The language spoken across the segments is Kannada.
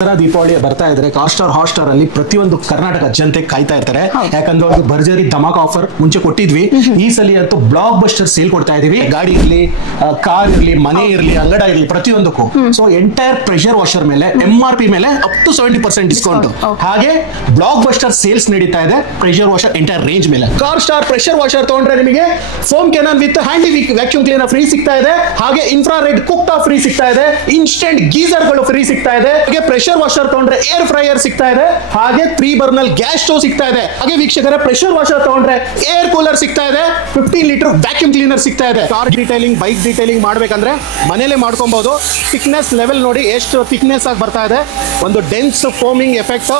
ದಸರಾ ದೀಪಾವಳಿ ಬರ್ತಾ ಇದ್ರೆ ಕಾಸ್ಟಾರ್ ಹಾಟ್ಸ್ಟಾರ್ ಅಲ್ಲಿ ಪ್ರತಿಯೊಂದು ಕರ್ನಾಟಕ ಜನತೆ ಕಾಯ್ತಾ ಇರ್ತಾರೆ. ಯಾಕಂದ್ರೆ ಒಂದು ಭರ್ಜರಿ ಧಮಾಕ್ ಆಫರ್ ಮುಂಚೆ ಕೊಟ್ಟಿದ್ವಿ. ಈ ಸಲ ಅಂತೂ ಬ್ಲಾಕ್ ಬಸ್ಟರ್ ಸೇಲ್ ಕೊಡ್ತಾ ಇದೀವಿ. ಗಾಡಿ ಇರ್ಲಿ, ಕಾರ್ ಇರ್ಲಿ, ಮನೆ ಇರ್ಲಿ, ಅಂಗಡ ಇರ್ಲಿ, ಪ್ರತಿಯೊಂದಕ್ಕೂ. ಸೊ ಎಂಟೈರ್ ಪ್ರೆಷರ್ ವಾಷರ್ ಮೇಲೆ MRP ಮೇಲೆ ಅಪ್ ಟು 70% ಡಿಸ್ಕೌಂಟ್. ಹಾಗೆ ಬ್ಲಾಕ್ ಬಸ್ಟರ್ ಸೇಲ್ಸ್ ನಡೀತಾ ಇದೆ ಪ್ರೆಷರ್ ವಾಷರ್ ಎಂಟೈರ್ ರೇಂಜ್ ಮೇಲೆ. ಕಾರ್ ಸ್ಟಾರ್ ಪ್ರೆಷರ್ ವಾಷರ್ ತಗೊಂಡ್ರೆ ನಿಮಗೆ foam cannon with handy vacuum cleaner free ಸಿಗ್ತಾ ಇದೆ. ಹಾಗೆ ಇನ್ಫ್ರಾರೆಡ್ ಕುಕ್ ಟಾಪ್ ಫ್ರೀ ಸಿಗ್ತಾ ಇದೆ. ಇನ್ಸ್ಟೆಂಟ್ ಗೀಸರ್ ಗಳು ಫ್ರೀ ಸಿಗ್ತಾ ಇದೆ. ಹಾಗೆ ಪ್ರೆಷರ್ ವಾಷರ್ ತಗೊಂಡ್ರೆ ಏರ್ ಫ್ರೈಯರ್ ಸಿಗ್ತಾ ಇದೆ. ಹಾಗೆ 3 ಬರ್ನಲ್ ಗ್ಯಾಸ್ ಸ್ಟೋವ್ ಸಿಗ್ತಾ ಇದೆ. ಹಾಗೆ ವೀಕ್ಷಕರೇ, ಪ್ರೆಷರ್ ವಾಷರ್ ತಗೊಂಡ್ರೆ ಏರ್ ಕೂಲರ್ ಸಿಗ್ತಾ ಇದೆ. 15 ಲೀಟರ್ ವ್ಯಾಕ್ಯೂಮ್ ಕ್ಲೀನರ್ ಸಿಗ್ತಾ ಇದೆ. ಕಾರ್ ಡೀಟೈಲಿಂಗ್, ಬೈಕ್ ಡೀಟೈಲಿಂಗ್ ಮಾಡ್ಬೇಕಂದ್ರೆ ಮನೇಲೆ ಮಾಡ್ಕೊಬಹುದು. ಥಿಕ್ನೆಸ್ ಲೆವೆಲ್ ನೋಡಿ ಎಷ್ಟು ಥಿಕ್ನೆಸ್ ಆಗಿ ಬರ್ತಾ ಇದೆ. ಒಂದು ಡೆನ್ಸ್ ಫೋಮಿಂಗ್ ಎಫೆಕ್ಟ್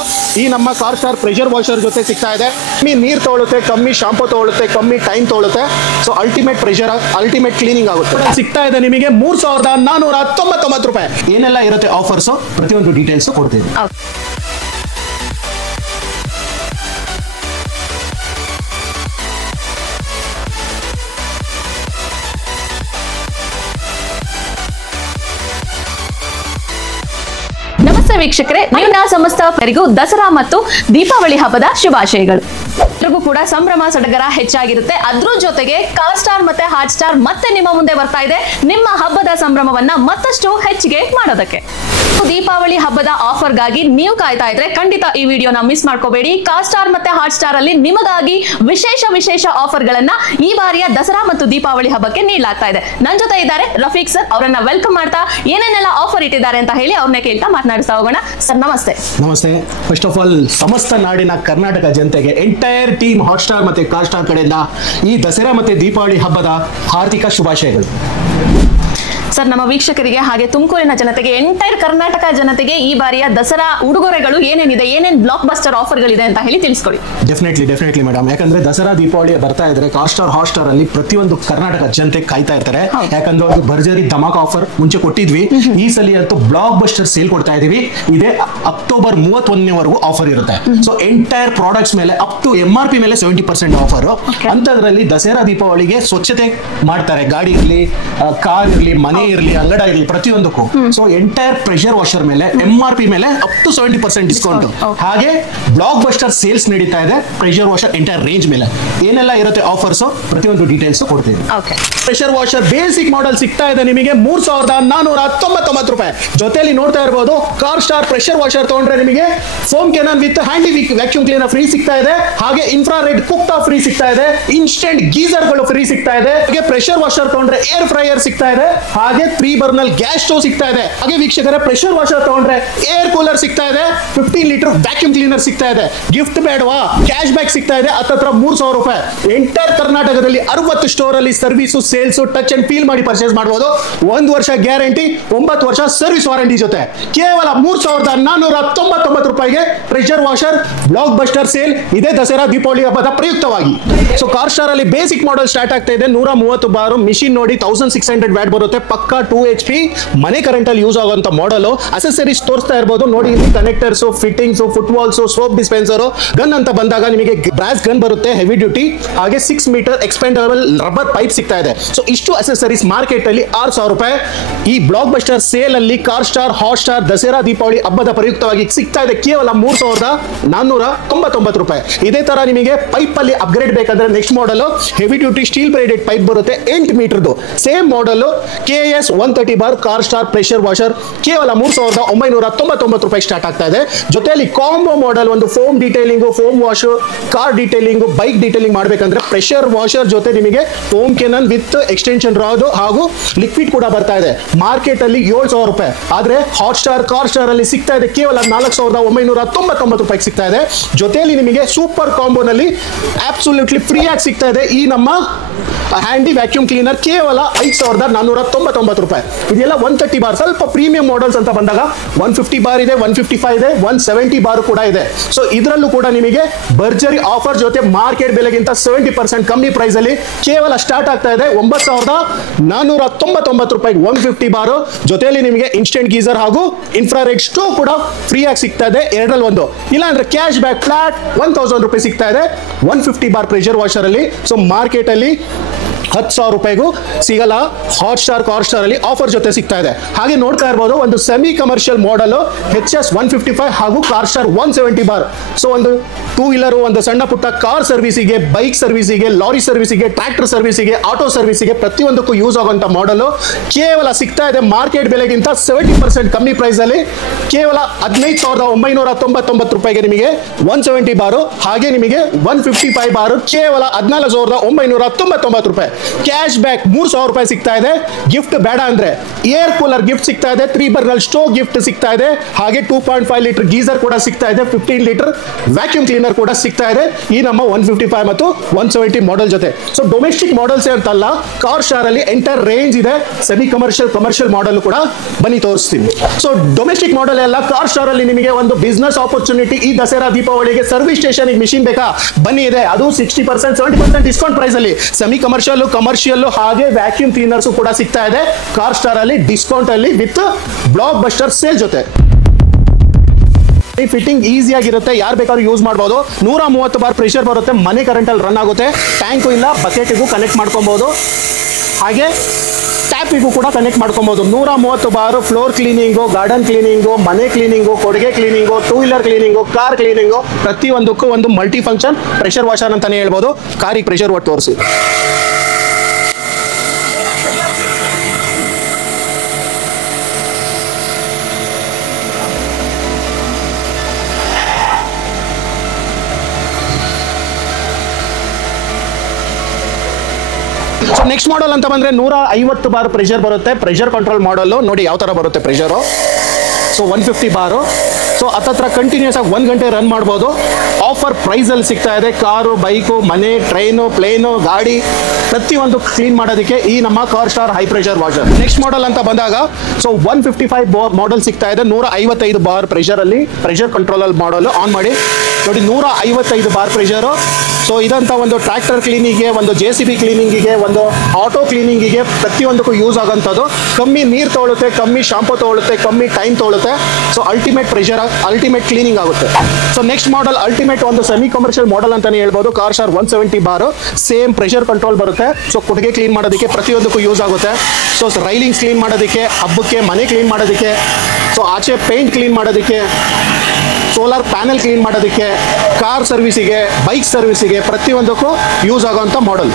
ಈ ನಮ್ಮ ಕಾರ್ ಸ್ಟಾರ್ ಪ್ರೆಷರ್ ವಾಷರ್ ಜೊತೆ ಸಿಗ್ತಾ ಇದೆ. ಕಮ್ಮಿ ನೀರು ತಗೊಳುತ್ತೆ, ಕಮ್ಮಿ ಶಾಂಪೂ ತಗೊಳುತ್ತೆ, ಕಮ್ಮಿ ಟೈಮ್ ತಗೊಳುತ್ತೆ. So ultimate pressure, ultimate cleaning ಆಗುತ್ತೆ. ಸಿಗ್ತಾ ಇದೆ ನಿಮಗೆ 3499 ರೂಪಾಯಿ. ಏನೆಲ್ಲ ಇರುತ್ತೆ ಆಫರ್ಸ್, ಪ್ರತಿಯೊಂದು ಡೀಟೇಲ್ಸ್ ಕೊಡ್ತೀವಿ. ನಮಸ್ತೆ ವೀಕ್ಷಕರೇ, ನೀವು ಸಮಸ್ತರಿಗೂ ದಸರಾ ಮತ್ತು ದೀಪಾವಳಿ ಹಬ್ಬದ ಶುಭಾಶಯಗಳು. ಎಲ್ಲರಿಗೂ ಕೂಡ ಸಂಭ್ರಮ ಸಡಗರ ಹೆಚ್ಚಾಗಿರುತ್ತೆ. ಅದ್ರ ಜೊತೆಗೆ ಕಾರ್ ಸ್ಟಾರ್ ಮತ್ತೆ ಹಾಟ್ ಸ್ಟಾರ್ ಮತ್ತೆ ನಿಮ್ಮ ಮುಂದೆ ಬರ್ತಾ ಇದೆ ನಿಮ್ಮ ಹಬ್ಬದ ಸಂಭ್ರಮವನ್ನ ಮತ್ತಷ್ಟು ಹೆಚ್ಚಿಗೆ ಮಾಡೋದಕ್ಕೆ. ದೀಪಾವಳಿ ಹಬ್ಬದ ಆಫರ್ಗಾಗಿ ನೀವು ಕಾಯ್ತಾ ಇದ್ರೆ ಖಂಡಿತ ಈ ವಿಡಿಯೋನ ಮಿಸ್ ಮಾಡ್ಕೋಬೇಡಿ. ಕಾರ್ ಸ್ಟಾರ್ ಮತ್ತೆ ಹಾಟ್ ಸ್ಟಾರ್ ಅಲ್ಲಿ ನಿಮಗಾಗಿ ವಿಶೇಷ ಆಫರ್ ಗಳನ್ನ ಈ ಬಾರಿಯ ದಸರಾ ಮತ್ತು ದೀಪಾವಳಿ ಹಬ್ಬಕ್ಕೆ ನೀಡಲಾಗ್ತಾ ಇದೆ. ನನ್ನ ಜೊತೆ ಇದ್ದಾರೆ ರಫೀಕ್ ಸರ್. ಅವರನ್ನ ವೆಲ್ಕಮ್ ಮಾಡ್ತಾ ಏನೇನೆಲ್ಲ ಆಫರ್ ಇಟ್ಟಿದ್ದಾರೆ ಅಂತ ಹೇಳಿ ಅವ್ರನ್ನ ಕೇಳ್ತಾ ಮಾತನಾಡಿಸ್ತಾ ಹೋಗೋಣ. ಸರ್ ನಮಸ್ತೆ. ನಮಸ್ತೆ. ಫಸ್ಟ್ ಆಫ್ ಆಲ್ ಸಮಸ್ತ ನಾಡಿನ ಕರ್ನಾಟಕ ಜನತೆಗೆ ಎಂಟೈರ್ ಟೀಮ್ ಹಾಟ್ ಸ್ಟಾರ್ ಮತ್ತೆ ಕಾರ್ ಸ್ಟಾರ್ ಕಡೆಯಿಂದ ಈ ದಸರಾ ಮತ್ತೆ ದೀಪಾವಳಿ ಹಬ್ಬದ ಹಾರ್ದಿಕ ಶುಭಾಶಯಗಳು. ಸರ್, ನಮ್ಮ ವೀಕ್ಷಕರಿಗೆ ಹಾಗೆ ತುಮಕೂರಿನ ಜನತೆಗೆ, ಎಂಟೈರ್ ಕರ್ನಾಟಕ ಜನತೆಗೆ ಈ ಬಾರಿಯ ದಸರಾ ಉಡುಗೊರೆಗಳು ಏನೇನಿದೆ, ಏನೇನ್ ಬ್ಲಾಕ್ ಬಸ್ಟರ್ ಆಫರ್ಗಳಿದೆ ಅಂತ ಹೇಳಿ ತಿಳಿಸ್ಕೊಡಿ. Definitely madam. ಯಾಕಂದ್ರೆ ದಸರಾ ದೀಪಾವಳಿ ಬರ್ತಾ ಇದ್ರೆ ಕಾರ್ ಸ್ಟಾರ್ ಹಾಟ್ಸ್ಟಾರ್ ಅಲ್ಲಿ ಪ್ರತಿಯೊಂದು ಕರ್ನಾಟಕ ಜನತೆ ಕಾಯ್ತಾ ಇರ್ತಾರೆ. ಯಾಕಂದ್ರೆ ಒಂದು ಭರ್ಜರಿ ಧಮಾಕ್ ಆಫರ್ ಮುಂಚೆ ಕೊಟ್ಟಿದ್ವಿ. ಈ ಸಲ ಅಂತೂ ಬ್ಲಾಕ್ ಬಸ್ಟರ್ ಸೇಲ್ ಕೊಡ್ತಾ ಇದೀವಿ. ಇದೇ ಅಕ್ಟೋಬರ್ 31ವರೆಗೂ ಆಫರ್ ಇರುತ್ತೆ. ಸೊ ಎಂಟೈರ್ ಪ್ರಾಡಕ್ಟ್ಸ್ ಮೇಲೆ ಅಪ್ ಟು MRP ಮೇಲೆ 70% ಆಫರ್. ಅಂತದ್ರಲ್ಲಿ ದಸರಾ ದೀಪಾವಳಿಗೆ ಸ್ವಚ್ಛತೆ ಮಾಡ್ತಾರೆ. ಗಾಡಿ ಇರ್ಲಿ, ಕಾರ್ ಇರ್ಲಿ, ಮನೆ ಇರ್ಲಿ, ಅಂಗಡ ಇರ್ಲಿ, ಪ್ರತಿಯೊಂದಕ್ಕೂ. ಸೊ ಎಂಟೈರ್ ಪ್ರೆಷರ್ ವಾಷರ್ ಮೇಲೆ MRP ಮೇಲೆ ಅಪ್ ಟು 70% ಡಿಸ್ಕೌಂಟ್. ಹಾಗೆ ಬ್ಲಾಕ್ ಬಸ್ಟರ್ ಸೇಲ್ಸ್ ನಡೀತಾ ಇದೆ ಪ್ರೆಷರ್ ವಾಷರ್ ಎಂಟೈರ್ ರೇಂಜ್ ಮೇಲೆ. ಏನೆಲ್ಲ ಇರುತ್ತೆ ಆಫರ್ಸ್, ಪ್ರತಿಯೊಂದು ಡೀಟೇಲ್ಸ್ ಕೊಡ್ತೀವಿ. ಪ್ರೆಷರ್ ವಾಷರ್ ಬೇಸಿಕ್ ಮಾಡೆಲ್ ಸಿಗ್ತಾ ಇದೆ ನಿಮಗೆ 3499 ರೂಪಾಯಿ. ಜೊತೆಲಿ ನೋಡ್ತಾ ಇರಬಹುದು ಕಾರ್ ಸ್ಟಾರ್ ಪ್ರೆಷರ್ ವಾಷರ್ ತಗೊಂಡ್ರೆ ನಿಮಗೆ foam cannon with handy vacuum cleaner free ಸಿಗ್ತಾ ಇದೆ. ಹಾಗೆ ಇನ್ಫ್ರಾರೆಡ್ ಕುಕ್ ಟಾಪ್ ಫ್ರೀ ಸಿಗ್ತಾ ಇದೆ. ಇನ್ಸ್ಟೆಂಟ್ ಗೀಸರ್ ಗಳು ಫ್ರೀ ಸಿಗ್ತಾ ಇದೆ. ಹಾಗೆ ಪ್ರೆಷರ್ ವಾಷರ್ ತಗೊಂಡ್ರೆ ಏರ್ ಫ್ರೈಯರ್ ಸಿಗ್ತಾ ಇದೆ. ಹಾಗೆ 3 ಬರ್ನಲ್ ಗ್ಯಾಸ್ ಸ್ಟೋವ್ ಸಿಗ್ತಾ ಇದೆ. ಹಾಗೆ ವೀಕ್ಷಕರೇ, ಪ್ರೆಷರ್ ವಾಷರ್ ತಗೊಂಡ್ರೆ ಏರ್ ಕೂಲರ್ ಸಿಗ್ತಾ ಇದೆ. 15 ಲೀಟರ್ ವ್ಯಾಕ್ಯೂಮ್ ಕ್ಲೀನರ್ ಸಿಗ್ತಾ ಇದೆ. ಗಿಫ್ಟ್ ಬೇಡವಾ, ಕ್ಯಾಶ್ ಬ್ಯಾಕ್ ಸಿಗ್ತಾ ಇದೆ ಹತ್ರ 3000 ರೂಪಾಯಿ. ಎಂಟೈರ್ ಕರ್ನಾಟಕದಲ್ಲಿ 60 ಸ್ಟೋರ್ ಅಲ್ಲಿ service, sales, touch and feel ಮಾಡಿ ಪರ್ಚೇಸ್ ಮಾಡಬಹುದು. 1 ವರ್ಷ ಗ್ಯಾರಂಟಿ, 9 ವರ್ಷ ಸರ್ವಿಸ್ ವಾರಂಟಿ ಜೊತೆ ಕೇವಲ 3499 ರೂಪಾಯಿಗೆ pressure washer blockbuster sale ಇದೆ ದಸರಾ ದೀಪಾವಳಿ ಹಬ್ಬದ ಪ್ರಯುಕ್ತವಾಗಿ. ಸೊ ಕಾರ್ ಸ್ಟಾರ್ ಅಲ್ಲಿ ಬೇಸಿಕ್ ಮಾಡೆಲ್ ಸ್ಟಾರ್ಟ್ ಆಗ್ತಾ ಇದೆ 130 ಬಾರ್. ಮಿಷಿನ್ ನೋಡಿ 1600 ವ್ಯಾಟ್ ಬರುತ್ತೆ. ಪಕ್ಕ 2 HP ಮನೆ ಕರೆಂಟ್ ಅಲ್ಲಿ ಯೂಸ್ ಆಗುವಂತ ಮಾಡೆಲ್. ಅಸೆಸರೀಸ್ ತೋರಿಸ್ತಾ ಇರಬಹುದು ನೋಡಿ. ಇಲ್ಲಿ connectors, fittings, footballs, soap dispenser, gun ಅಂತ ಬಂದಾಗ ನಿಮಗೆ ಬ್ರಾಸ್ ಗನ್ ಬರುತ್ತೆ, ಹೆವಿ ಡ್ಯೂಟಿ. ಹಾಗೆ 6 ಮೀಟರ್ ಎಕ್ಸ್ಪೆಂಡಬಲ್ ರಬ್ಬರ್ ಪೈಪ್ ಸಿಗ್ತಾ ಇದೆ. ಸೊ ಇಷ್ಟು ಅಸೆಸರೀಸ್ ಮಾರ್ಕೆಟ್ ಅಲ್ಲಿ 6000 ರೂಪಾಯಿ. ಈ ಬ್ಲಾಕ್ ಬಸ್ಟರ್ ಸೇಲ್ ಅಲ್ಲಿ car star hot star Dasara Deepavali ಹಬ್ಬದ ಪ್ರಯುಕ್ತವಾಗಿ ಸಿಗ್ತಾ ಇದೆ ಕೇವಲ 3499 ರೂಪಾಯಿ. ಇದೇ ತರ ನಿಮಗೆ ಪೈಪ್ ಅಲ್ಲಿ ಅಪ್ಗ್ರೇಡ್ ಬೇಕಂದ್ರೆ next model heavy duty steel braided pipe ಬರುತ್ತೆ 8 ಮೀಟರ್ದು. Same model KS 130 bar car star pressure washer ಕೇವಲ 3999 ರೂಪಾಯಿ ಸ್ಟಾರ್ಟ್ ಆಗ್ತಾ ಇದೆ. ಜೊತೆಯಲ್ಲಿ ಕಾಂಬೋ ಮಾಡೆಲ್ ಒಂದು foam detailing, foam wash, car detailing, bike detailing ಮಾಡಬೇಕಂದ್ರೆ ಪ್ರೆಷರ್ ವಾಷರ್ ಜೊತೆ ನಿಮಗೆ foam cannon with extension rod ಹಾಗೂ ಲಿಕ್ವಿಡ್ ಕೂಡ ಬರ್ತಾ ಇದೆ. ಮಾರ್ಕೆಟ್ ಅಲ್ಲಿ 7000 ರೂಪಾಯಿ. ಆದ್ರೆ ಹಾಟ್ ಸ್ಟಾರ್ ಕಾರ್ ಸ್ಟಾರ್ ಅಲ್ಲಿ ಸಿಗ್ತಾ ಇದೆ ಕೇವಲ 4999 ರೂಪಾಯಿ ಸಿಗ್ತಾ ಇದೆ. ಜೊತೆಯಲ್ಲಿ ನಿಮಗೆ ಸೂಪರ್ ಕಾಂಬೋ ನಲ್ಲಿ ಅಬ್ಸಲ್ಯೂಟ್ಲಿ ಫ್ರೀ ಆಗಿ ಸಿಗ್ತಾ ಇದೆ ಈ ನಮ್ಮ ಹ್ಯಾಂಡಿ ವ್ಯಾಕ್ಯೂಮ್ ಕ್ಲೀನರ್ ಕೇವಲ 5499 ರೂಪಾಯಿ. ಇದೆಲ್ಲ 130 ಬಾರ್. ಸ್ವಲ್ಪ ಪ್ರೀಮಿಯಂ ಮಾಡೆಲ್ಸ್ ಅಂತ ಬಂದಾಗ 150 ಬಾರ್ ಇದೆ, 155 ಇದೆ, 170 ಬಾರ್ ಕೂಡ ಇದೆ. ಸೊ ಇದರಲ್ಲೂ ಕೂಡ ನಿಮಗೆ ಭರ್ಜರಿ ಆಫರ್ ಜೊತೆ ಮಾರ್ಕೆಟ್ ಬೆಲೆಗಿಂತ 70% ಕಮ್ಮಿ ಪ್ರೈಸ್ ಅಲ್ಲಿ ಕೇವಲ ಸ್ಟಾರ್ಟ್ ಆಗ್ತಾ ಇದೆ 9499 ರೂಪಾಯಿ 150 ಬಾರ್. ಜೊತೆಯಲ್ಲಿ ನಿಮಗೆ ಇನ್ಸ್ಟೆಂಟ್ ಗೀಸರ್ ಹಾಗೂ ಇನ್ಫ್ರಾರೆಡ್ ಸ್ಟೋವ್ ಕೂಡ ಫ್ರೀ ಆಗಿ ಸಿಗ್ತಾ ಇದೆ. ಎರಡರಲ್ಲಿ ಒಂದು. ಇಲ್ಲ ಅಂದ್ರೆ ಕ್ಯಾಶ್ ಬ್ಯಾಕ್ ಫ್ಲಾಟ್ 1000 ರೂಪಾಯಿ ಸಿಗ್ತಾ ಇದೆ 150 ಬಾರ್ ಪ್ರೆಷರ್ ವಾಷರ್ ಅಲ್ಲಿ. ಸೊ ಮಾರ್ಕೆಟ್ ಅಲ್ಲಿ 10,000 ರೂಪಾಯಿಗೂ ಸಿಗಲ್ಲ ಹಾಟ್ ಸ್ಟಾರ್ ಕಾರ್ ಸ್ಟಾರ್ ಅಲ್ಲಿ ಆಫರ್ ಜೊತೆ ಸಿಗ್ತಾ ಇದೆ. ಹಾಗೆ ನೋಡ್ತಾ ಇರಬಹುದು ಒಂದು ಸೆಮಿ ಕಮರ್ಷಿಯಲ್ ಮಾಡೆಲ್ HS 155 ಹಾಗೂ ಕಾರ್ ಸ್ಟಾರ್ 170 ಬಾರ್. ಸೊ ಒಂದು ಟೂ ವೀಲರ್, ಒಂದು ಸಣ್ಣ ಪುಟ್ಟ ಕಾರ್ ಸರ್ವಿಸಿಗೆ, ಬೈಕ್ ಸರ್ವಿಸಿಗೆ, ಲಾರಿ ಸರ್ವಿಸಿಗೆ, ಟ್ರ್ಯಾಕ್ಟರ್ ಸರ್ವಿಸಿಗೆ, ಆಟೋ ಸರ್ವಿಸಿಗೆ ಪ್ರತಿಯೊಂದಕ್ಕೂ ಯೂಸ್ ಆಗುವಂತ ಮಾಡೆಲ್ ಕೇವಲ ಸಿಗ್ತಾ ಇದೆ ಮಾರ್ಕೆಟ್ ಬೆಲೆಗಿಂತ 70% ಕಮ್ಮಿ ಪ್ರೈಸ್ ಅಲ್ಲಿ ಕೇವಲ 15,999 ರೂಪಾಯಿಗೆ ನಿಮಗೆ 170 ಬಾರು, ಹಾಗೆ ನಿಮಗೆ 155 ಬಾರು ಕೇವಲ 14,999 ರೂಪಾಯಿ. ಕ್ಯಾಶ್ ಬ್ಯಾಕ್ 3,000 ರೂಪಾಯಿ ಸಿಗ್ತಾ ಇದೆ. ಗಿಫ್ಟ್ ಬೇಡ ಅಂದ್ರೆ ಏರ್ ಕೂಲರ್ ಗಿಫ್ಟ್ ಸಿಗ್ತಾ ಇದೆ, 3 ಬರ್ನಲ್ ಸ್ಟೋವ್ ಗಿಫ್ಟ್ ಸಿಗ್ತಾ ಇದೆ, ಹಾಗೆ 2.5 ಲೀಟರ್ ಗೀಸರ್ ಕೂಡ ಸಿಗ್ತಾ ಇದೆ, 15 ಲೀಟರ್ ವ್ಯಾಕ್ಯೂಮ್ ಕ್ಲೀನರ್ ಕೂಡ ಸಿಗ್ತಾ ಇದೆ ಈ ನಮ್ಮ 155 ಮತ್ತು 170 ಮಾಡೆಲ್ ಜೊತೆ. ಸೊ ಡೊಮೆಸ್ಟಿಕ್ ಮಾಡೆಲ್ಸ್ ಅಂತಲ್ಲ, ಕಾರ್ ಸ್ಟಾರ್ ಅಲ್ಲಿ ಎಂಟರ್ ರೇಂಜ್ ಇದೆ. ಸೆಮಿ ಕಮರ್ಷಿಯಲ್ ಮಾಡೆಲ್ ಕೂಡ ಬನ್ನಿ ತೋರಿಸ್ತೀನಿ. ಸೊ ಡೊಮೆಸ್ಟಿಕ್ ಮಾಡೆಲ್ ಎಲ್ಲ ಕಾರ್ ಸ್ಟಾರ್ ಅಲ್ಲಿ ನಿಮಗೆ ಒಂದು ಬಿಸ್ನೆಸ್ ಆಪರ್ಚುನಿಟಿ. ಈ ದಸರಾ ದೀಪಾವಳಿಗೆ ಸರ್ವಿಸ್ ಸ್ಟೇಷನ್ ಮಿಷಿನ್ ಬೇಕಾ, ಬನ್ನಿ ಇದೆ. ಅದು 60% 70% ಡಿಸ್ಕೌಂಟ್ ಪ್ರೈಸ್ ಅಲ್ಲಿ ಸೆಮಿ ಕಮರ್ಷಿಯಲ್ ಹಾಗೆ ವ್ಯಾಕ್ಯೂಮ್ ಕ್ಲೀನರ್ಸ್ ಕೂಡ ಸಿಗ್ತಾ ಇದೆ ಕಾರ್ ಸ್ಟಾರ್ ಅಲ್ಲಿ ಡಿಸ್ಕೌಂಟ್ ಅಲ್ಲಿ ವಿತ್ ಬ್ಲಾಕ್ ಬಸ್ಟರ್ ಸೇಲ್ ಜೊತೆ. ಫಿಟ್ಟಿಂಗ್ ಈಸಿ ಆಗಿರುತ್ತೆ, ಯಾರು ಬೇಕಾದ್ರೂ ಯೂಸ್ ಮಾಡಬಹುದು. 130 ಬಾರ್ ಪ್ರೆಷರ್ ಬರುತ್ತೆ, ಮನೆ ಕರೆಂಟ್ ಅಲ್ಲಿ ರನ್ ಆಗುತ್ತೆ. ಟ್ಯಾಂಕು ಇಲ್ಲ, ಬಕೆಟ್ಗೂ ಕನೆಕ್ಟ್ ಮಾಡ್ಕೊಬಹುದು, ಹಾಗೆ ಟ್ಯಾಪಿಗೂ ಕೂಡ ಕನೆಕ್ಟ್ ಮಾಡ್ಕೊಬಹುದು. 130 bar floor cleaning, garden cleaning, ಮನೆ ಕ್ಲೀನಿಂಗು, ಕೊಡುಗೆ cleaning, two wheeler cleaning, car cleaning, ಪ್ರತಿಯೊಂದಕ್ಕೂ ಒಂದು ಮಲ್ಟಿ ಫಂಕ್ಷನ್ ಪ್ರೆಷರ್ ವಾಷರ್ ಅಂತಾನೆ ಹೇಳ್ಬೋದು. ಕಾರಿಗೆ ಪ್ರೆಷರ್ ಒಟ್ಟು ತೋರಿಸಿ. ಸೊ ನೆಕ್ಸ್ಟ್ ಮಾಡೆಲ್ ಅಂತ ಬಂದ್ರೆ 150 ಬಾರ್ ಪ್ರೆಷರ್ ಬರುತ್ತೆ. ಪ್ರೆಷರ್ ಕಂಟ್ರೋಲ್ ಮಾಡೆಲ್ ನೋಡಿ ಯಾವ ತರ ಬರುತ್ತೆ ಪ್ರೆಷರು. ಸೊ 150 ಬಾರು. ಸೊ ಹತ್ತತ್ರ ಕಂಟಿನ್ಯೂಸ್ ಆಗಿ 1 ಗಂಟೆ ರನ್ ಮಾಡ್ಬೋದು. ಆಫರ್ ಪ್ರೈಸ್ ಅಲ್ಲಿ ಸಿಗ್ತಾ ಇದೆ. ಕಾರು, ಬೈಕು, ಮನೆ, ಟ್ರೈನು, ಪ್ಲೇನು, ಗಾಡಿ ಪ್ರತಿಯೊಂದು ಕ್ಲೀನ್ ಮಾಡೋದಕ್ಕೆ ಈ ನಮ್ಮ car star high pressure washer. Next model ಅಂತ ಬಂದಾಗ ಸೊ 155 ಮಾಡೆಲ್ ಸಿಗ್ತಾ ಇದೆ. 155 ಬಾರ್ ಪ್ರೆಷರ್ ಅಲ್ಲಿ ಪ್ರೆಷರ್ ಕಂಟ್ರೋಲ್ ಅಲ್ಲಿ ಮಾಡಲ್ ಆನ್ ಮಾಡಿ ನೋಡಿ, 155 ಬಾರ್ ಪ್ರೆಷರು. ಸೊ ಇದಂತ ಒಂದು ಟ್ರ್ಯಾಕ್ಟರ್ ಕ್ಲೀನಿಂಗ್ಗೆ, ಒಂದು JCB ಕ್ಲೀನಿಂಗಿಗೆ, ಒಂದು ಆಟೋ ಕ್ಲೀನಿಂಗಿಗೆ ಪ್ರತಿಯೊಂದಕ್ಕೂ ಯೂಸ್ ಆಗೋಂಥದ್ದು. ಕಮ್ಮಿ ನೀರು ತೊಗೊಳುತ್ತೆ, ಕಮ್ಮಿ ಶಾಂಪು ತೊಗೊಳುತ್ತೆ, ಕಮ್ಮಿ ಟೈಮ್ ತೊಗೊಳುತ್ತೆ. So ultimate pressure, ultimate cleaning ಆಗುತ್ತೆ. ಸೊ ನೆಕ್ಸ್ಟ್ ಮಾಡೆಲ್ ಅಲ್ಟಿಮೇಟ್ ಒಂದು ಸೆಮಿ ಕಮರ್ಷಿಯಲ್ ಮಾಡೆಲ್ ಅಂತಾನೆ ಹೇಳ್ಬೋದು. Car star 170 bar, same pressure control ಬರುತ್ತೆ. ಸೊ ಕೊಟ್ಟಿಗೆ ಕ್ಲೀನ್ ಮಾಡೋದಕ್ಕೆ ಪ್ರತಿಯೊಂದಕ್ಕೂ ಯೂಸ್ ಆಗುತ್ತೆ. ಸೊ ರೈಲಿಂಗ್ಸ್ ಕ್ಲೀನ್ ಮಾಡೋದಕ್ಕೆ, ಹಬ್ಬಕ್ಕೆ, ಮನೆ ಕ್ಲೀನ್ ಮಾಡೋದಕ್ಕೆ, ಸೊ ಆಚೆ ಪೇಂಟ್ ಕ್ಲೀನ್ ಮಾಡೋದಕ್ಕೆ, ಸೋಲಾರ್ ಪ್ಯಾನೆಲ್ ಕ್ಲೀನ್ ಮಾಡೋದಕ್ಕೆ, ಕಾರ್ ಸರ್ವಿಸಿಗೆ, ಬೈಕ್ ಸರ್ವಿಸಿಗೆ ಪ್ರತಿಯೊಂದಕ್ಕೂ ಯೂಸ್ ಆಗುವಂಥ model.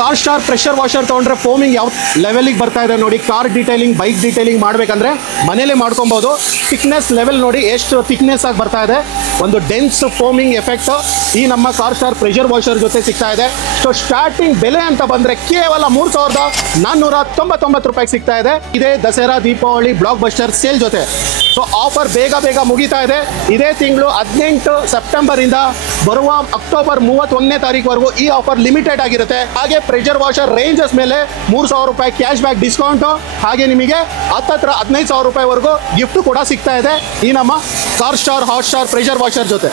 Car star pressure washer ತಗೊಂಡ್ರೆ ಫೋಮಿಂಗ್ ಯಾವ ಲೆವೆಲ್ಗೆ ಬರ್ತಾ ಇದೆ ನೋಡಿ. ಕಾರ್ ಡೀಟೈಲಿಂಗ್, ಬೈಕ್ ಡೀಟೈಲಿಂಗ್ ಮಾಡಬೇಕಂದ್ರೆ ಮನೇಲೆ ಮಾಡ್ಕೊಬಹುದು. ಥಿಕ್ನೆಸ್ ಲೆವೆಲ್ ನೋಡಿ ಎಷ್ಟು ಥಿಕ್ನೆಸ್ ಆಗಿ ಬರ್ತಾ ಇದೆ. ಒಂದು ಡೆನ್ಸ್ ಫೋಮಿಂಗ್ ಎಫೆಕ್ಟ್ ಈ ನಮ್ಮ ಕಾರ್ ಸ್ಟಾರ್ ಪ್ರೆಷರ್ ವಾಷರ್ ಜೊತೆ ಸಿಗ್ತಾ ಇದೆ. ಸೊ ಸ್ಟಾರ್ಟಿಂಗ್ ಬೆಲೆ ಅಂತ ಬಂದ್ರೆ ಕೇವಲ 3,499 ರೂಪಾಯಿಗೆ ಸಿಗ್ತಾ ಇದೆ. ಇದೇ Dasara Deepavali blockbuster sale ಜೊತೆ. ಸೊ ಆಫರ್ ಬೇಗ ಮುಗಿತಾ ಇದೆ. ಇದೇ ತಿಂಗಳು 18 ಸೆಪ್ಟೆಂಬರ್ ಇಂದ ಬರುವ ಅಕ್ಟೋಬರ್ 31ನೇ ತಾರೀಕುವರೆಗೂ ಈ ಆಫರ್ ಲಿಮಿಟೆಡ್ ಆಗಿರುತ್ತೆ. ಹಾಗೆ ಪ್ರೆಷರ್ ವಾಷರ್ ರೇಂಜಸ್ ಮೇಲೆ 3,000 ರೂಪಾಯಿ ಕ್ಯಾಶ್ ಬ್ಯಾಕ್ ಡಿಸ್ಕೌಂಟ್, ಹಾಗೆ ನಿಮಗೆ ಹತ್ತತ್ರ 15,000 ರೂಪಾಯಿವರೆಗೂ ಗಿಫ್ಟ್ ಕೂಡ ಸಿಗ್ತಾ ಇದೆ ಈ ನಮ್ಮ car star hot star pressure washer ಜೊತೆ.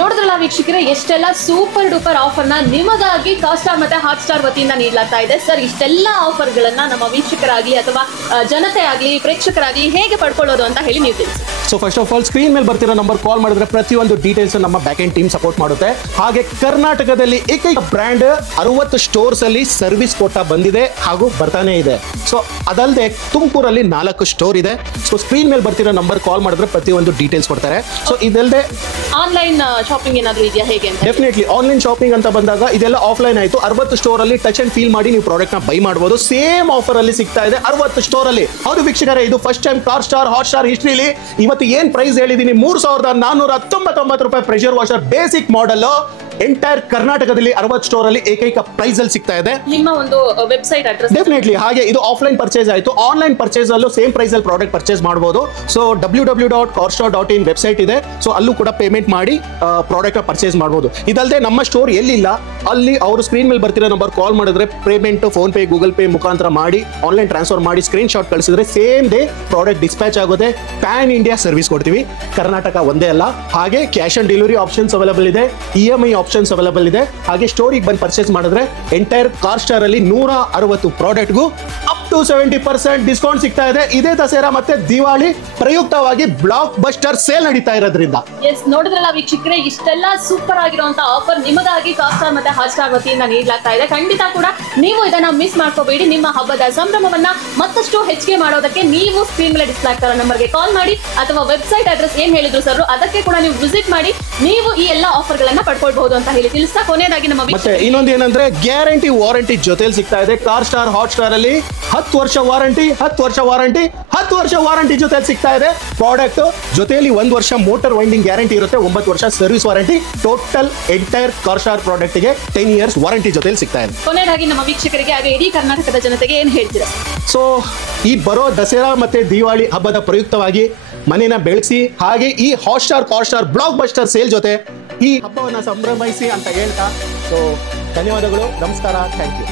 ನೋಡಿದ್ರಲ್ಲ ವೀಕ್ಷಕರೇ, ಎಷ್ಟೆಲ್ಲ ಸೂಪರ್ ಡೂಪರ್ ಆಫರ್ ನ ನಿಮಗಾಗಿ ಕಾರ್ ಸ್ಟಾರ್ ಮತ್ತೆ ಹಾಟ್ ಸ್ಟಾರ್ ವತಿಯಿಂದ ನೀಡಲಾಗ್ತಾ ಇದೆ. ಸರ್, ಇಷ್ಟೆಲ್ಲ ಆಫರ್ ಗಳನ್ನ ನಮ್ಮ ವೀಕ್ಷಕರಾಗ್ಲಿ ಅಥವಾ ಜನತೆ ಆಗ್ಲಿ, ಪ್ರೇಕ್ಷಕರಾಗ್ಲಿ ಹೇಗೆ ಪಡ್ಕೊಳ್ಳೋದು ಅಂತ ಹೇಳಿ ನೀವು ತಿಳಿಸಿ. So first of all screen ಮೇಲೆ ಬರ್ತಿರೋ ನಂಬರ್ ಕಾಲ್ ಮಾಡಿದ್ರೆ ಪ್ರತಿಯೊಂದು ಡೀಟೇಲ್ಸ್ ನಮ್ಮ ಬ್ಯಾಕ್ ಎಂಡ್ ಟೀಮ್ ಸಪೋರ್ಟ್ ಮಾಡುತ್ತೆ. ಹಾಗೆ ಕರ್ನಾಟಕದಲ್ಲಿ ಏಕೈಕ ಬ್ರ್ಯಾಂಡ್ 60 ಸ್ಟೋರ್ಸ್ ಅಲ್ಲಿ ಸರ್ವಿಸ್ ಕೊಟ್ಟ ಬಂದಿದೆ ಹಾಗೂ ಬರ್ತಾನೆ ಇದೆ. ಸೊ ಅದಲ್ಲದೆ ತುಮಕೂರಲ್ಲಿ 4 ಸ್ಟೋರ್ ಇದೆ. ಸೊ ಸ್ಕ್ರೀನ್ ಮೇಲೆ ಬರ್ತಿರೋ ನಂಬರ್ ಕಾಲ್ ಮಾಡಿದ್ರೆ ಪ್ರತಿಯೊಂದು ಡೀಟೇಲ್ಸ್ ಕೊಡ್ತಾರೆ. ಸೊ ಇದಲ್ಲದೆ ಆನ್ಲೈನ್ ಶಾಪಿಂಗ್ ಏನಾದರೂ ಇದೆಯಾ ಹೇಗೆ ಅಂತ? ಡೆಫಿನೆಟ್ಲಿ ಆನ್ಲೈನ್ ಶಾಪಿಂಗ್ ಅಂತ ಬಂದಾಗ ಇದೆಲ್ಲ ಆಫ್ಲೈನ್ ಆಯಿತು. 60 ಸ್ಟೋರ್ ಅಲ್ಲಿ ಟಚ್ ಅಂಡ್ ಫೀಲ್ ಮಾಡಿ ನೀವು ಪ್ರಾಡಕ್ಟ್ ನ ಬೈ ಮಾಡಬಹುದು. ಸೇಮ್ ಆಫರ್ ಅಲ್ಲಿ ಸಿಗ್ತಾ ಇದೆ 60 ಸ್ಟೋರ್ ಅಲ್ಲಿ. ಹೌದು ವೀಕ್ಷಕರೇ, ಇದು first time car star hot star ಹಿಸ್ಟ್ರಿಲಿ ಇವತ್ತು ಏನ್ ಪ್ರೈಸ್ ಹೇಳಿದೀನಿ, 3,499 ರೂಪಾಯಿ pressure washer basic model entire ಕರ್ನಾಟಕದಲ್ಲಿ 60 ಸ್ಟೋರ್ ಅಲ್ಲಿ ಏಕೈಕ ಪ್ರೈಸ್ ಅಲ್ಲಿ ಸಿಗ್ತಾ ಇದೆ. ನಿಮ್ಮ ಒಂದು ವೆಬ್ಸೈಟ್ ಅಡ್ರೆಸ್ ಡೆಫಿನೆಟ್ಲಿ. ಹಾಗೆ ಇದು ಆಫ್ಲೈನ್ ಪರ್ಚೇಸ್ ಆಯ್ತು, ಆನ್ಲೈನ್ ಪರ್ಚೇಸ್ ಅಲ್ಲೂ ಸೇಮ್ ಪ್ರೈಸ್ ಅಲ್ಲಿ ಪ್ರಾಡಕ್ಟ್ ಪರ್ಚೇಸ್ ಮಾಡಬಹುದು. ಸೊ www.corstar.in ವೆಬ್ಸೈಟ್ ಇದೆ, ಸೊ ಅಲ್ಲೂ ಕೂಡ ಪೇಮೆಂಟ್ ಮಾಡಿ ಪ್ರಾಡಕ್ಟ್ ಪರ್ಚೇಸ್ ಮಾಡಬಹುದು. ಇದಲ್ಲದೆ ನಮ್ಮ ಸ್ಟೋರ್ ಎಲ್ಲಿಲ್ಲ ಅಲ್ಲಿ ಅವರು ಸ್ಕ್ರೀನ್ ಮೇಲೆ ಬರ್ತಿರೋ ನಂಬರ್ ಕಾಲ್ ಮಾಡಿದ್ರೆ payment phone pay Google pay ಮುಖಾಂತರ ಮಾಡಿ ಆನ್ಲೈನ್ ಟ್ರಾನ್ಸ್ಫರ್ ಮಾಡಿ ಸ್ಕ್ರೀನ್ ಶಾಟ್ ಕಳಿಸಿದ್ರೆ ಸೇಮ್ ಡೇ ಪ್ರಾಡಕ್ಟ್ ಡಿಸ್ಪ್ಯಾಚ್ ಆಗುತ್ತೆ. ಪ್ಯಾನ್ ಇಂಡಿಯಾ ಸರ್ವಿಸ್ ಕೊಡ್ತೀವಿ, ಕರ್ನಾಟಕ ಒಂದೇ ಅಲ್ಲ. ಹಾಗೆ cash on delivery options available ಇದೆ, EMI ಆಪ್ಷನ್ಸ್ ಅವೈಲೇಬಲ್ ಇದೆ. ಹಾಗೆ ಸ್ಟೋರಿಗೆ ಬಂದು ಪರ್ಚೇಸ್ ಮಾಡಿದ್ರೆ ಎಂಟೈರ್ ಕಾರ್ ಸ್ಟಾರ್ ಅಲ್ಲಿ 160 ಪ್ರಾಡಕ್ಟ್ಗೂ ಅಪ್ ಟು 70% ಡಿಸ್ಕೌಂಟ್ ಸಿಗ್ತಾ ಇದೆ. ಇದೇ ದಸರಾ ಮತ್ತೆ ದಿವಾಳಿ ಪ್ರಯುಕ್ತವಾಗಿ ಬ್ಲಾಕ್ ಬಸ್ಟರ್ ಸೇಲ್ ನಡೀತಾ ಇರೋದ್ರಿಂದ. ಎಸ್, ನೋಡಿದ್ರಲ್ಲ ವೀಕ್ಷಕರೇ, ಇಷ್ಟೆಲ್ಲ ಸೂಪರ್ ಆಗಿರುವಂತಹ ಆಫರ್ ನಿಮಗಾಗಿ ಕಾರ್ ಸ್ಟಾರ್ ಮತ್ತೆ ಹಾಟ್ ಸ್ಟಾರ್ ವತಿಯಿಂದ ನೀಡಲಾಗ್ತಾ ಇದೆ. ಖಂಡಿತ ಕೂಡ ನೀವು ಇದನ್ನ ಮಿಸ್ ಮಾಡ್ಕೋಬೇಡಿ. ನಿಮ್ಮ ಹಬ್ಬದ ಸಂಭ್ರಮವನ್ನ ಮತ್ತಷ್ಟು ಹೆಚ್ಚಿಗೆ ಮಾಡೋದಕ್ಕೆ ನೀವು ಸ್ಕ್ರೀನ್ ಮೇಲೆ ಡಿಸ್ಪ್ಲೇ ಆಗ್ತಾರ ನಂಬರ್ಗೆ ಕಾಲ್ ಮಾಡಿ ಅಥವಾ ವೆಬ್ಸೈಟ್ ಅಡ್ರೆಸ್ ಏನ್ ಹೇಳಿದ್ರು ಸರ್ ಅದಕ್ಕೆ ಕೂಡ ನೀವು ವಿಸಿಟ್ ಮಾಡಿ ನೀವು ಈ ಎಲ್ಲ ಆಫರ್ ಗಳನ್ನ ಪಡ್ಕೊಳ್ಬಹುದು ಅಂತ ಹೇಳಿ ತಿಳಿಸ್ತಾ ಕೊನೆಯದಾಗಿ ನಮ್ಮ ಮತ್ತೆ ಇನ್ನೊಂದು ಏನಂದ್ರೆ ಗ್ಯಾರಂಟಿ ವಾರಂಟಿ ಜೊತೆಲಿ ಸಿಗ್ತಾ ಇದೆ. ಕಾರ್ ಸ್ಟಾರ್ ಹಾಟ್ ಸ್ಟಾರ್ ಅಲ್ಲಿ 10 ವರ್ಷ ವಾರಂಟಿ 10 ವರ್ಷ ವಾರಂಟಿ 10 ವರ್ಷ ವಾರಂಟಿ ಜೊತೆಲಿ ಸಿಗ್ತಾ ಇದೆ. ಪ್ರಾಡಕ್ಟ್ ಜೊತೆಲಿ 1 ವರ್ಷ ಮೋಟರ್ ವೈಂಡಿಂಗ್ ಗ್ಯಾರಂಟಿ ಇರುತ್ತೆ, 9 ವರ್ಷ service warranty. Total entire car star product ಗೆ 10 ಇಯರ್ಸ್ ವಾರಂಟಿ ಜೊತೆಲಿ ಸಿಗ್ತಾ ಇದೆ. ಕೊನೆಯದಾಗಿ ನಮ್ಮ ವೀಕ್ಷಕರಿಗೆ ಹಾಗೆ ಇಡೀ ಕರ್ನಾಟಕದ ಜನತೆಗೆ ಏನ್ ಹೇಳ್ತೀರಾ? ಸೊ ಈ ಬರೋ ದಸರಾ ಮತ್ತೆ ದಿವಾಳಿ ಹಬ್ಬದ ಪ್ರಯುಕ್ತವಾಗಿ ಮನೆನ ಬೆಳೆಸಿ ಹಾಗೆ ಈ hot star car star blockbuster sale ಜೊತೆ ಈ ಹಬ್ಬವನ್ನ ಸಂಭ್ರಮಿಸಿ ಅಂತ ಹೇಳ್ತಾ ಸೊ ಧನ್ಯವಾದಗಳು, ನಮಸ್ಕಾರ, ಥ್ಯಾಂಕ್ ಯು.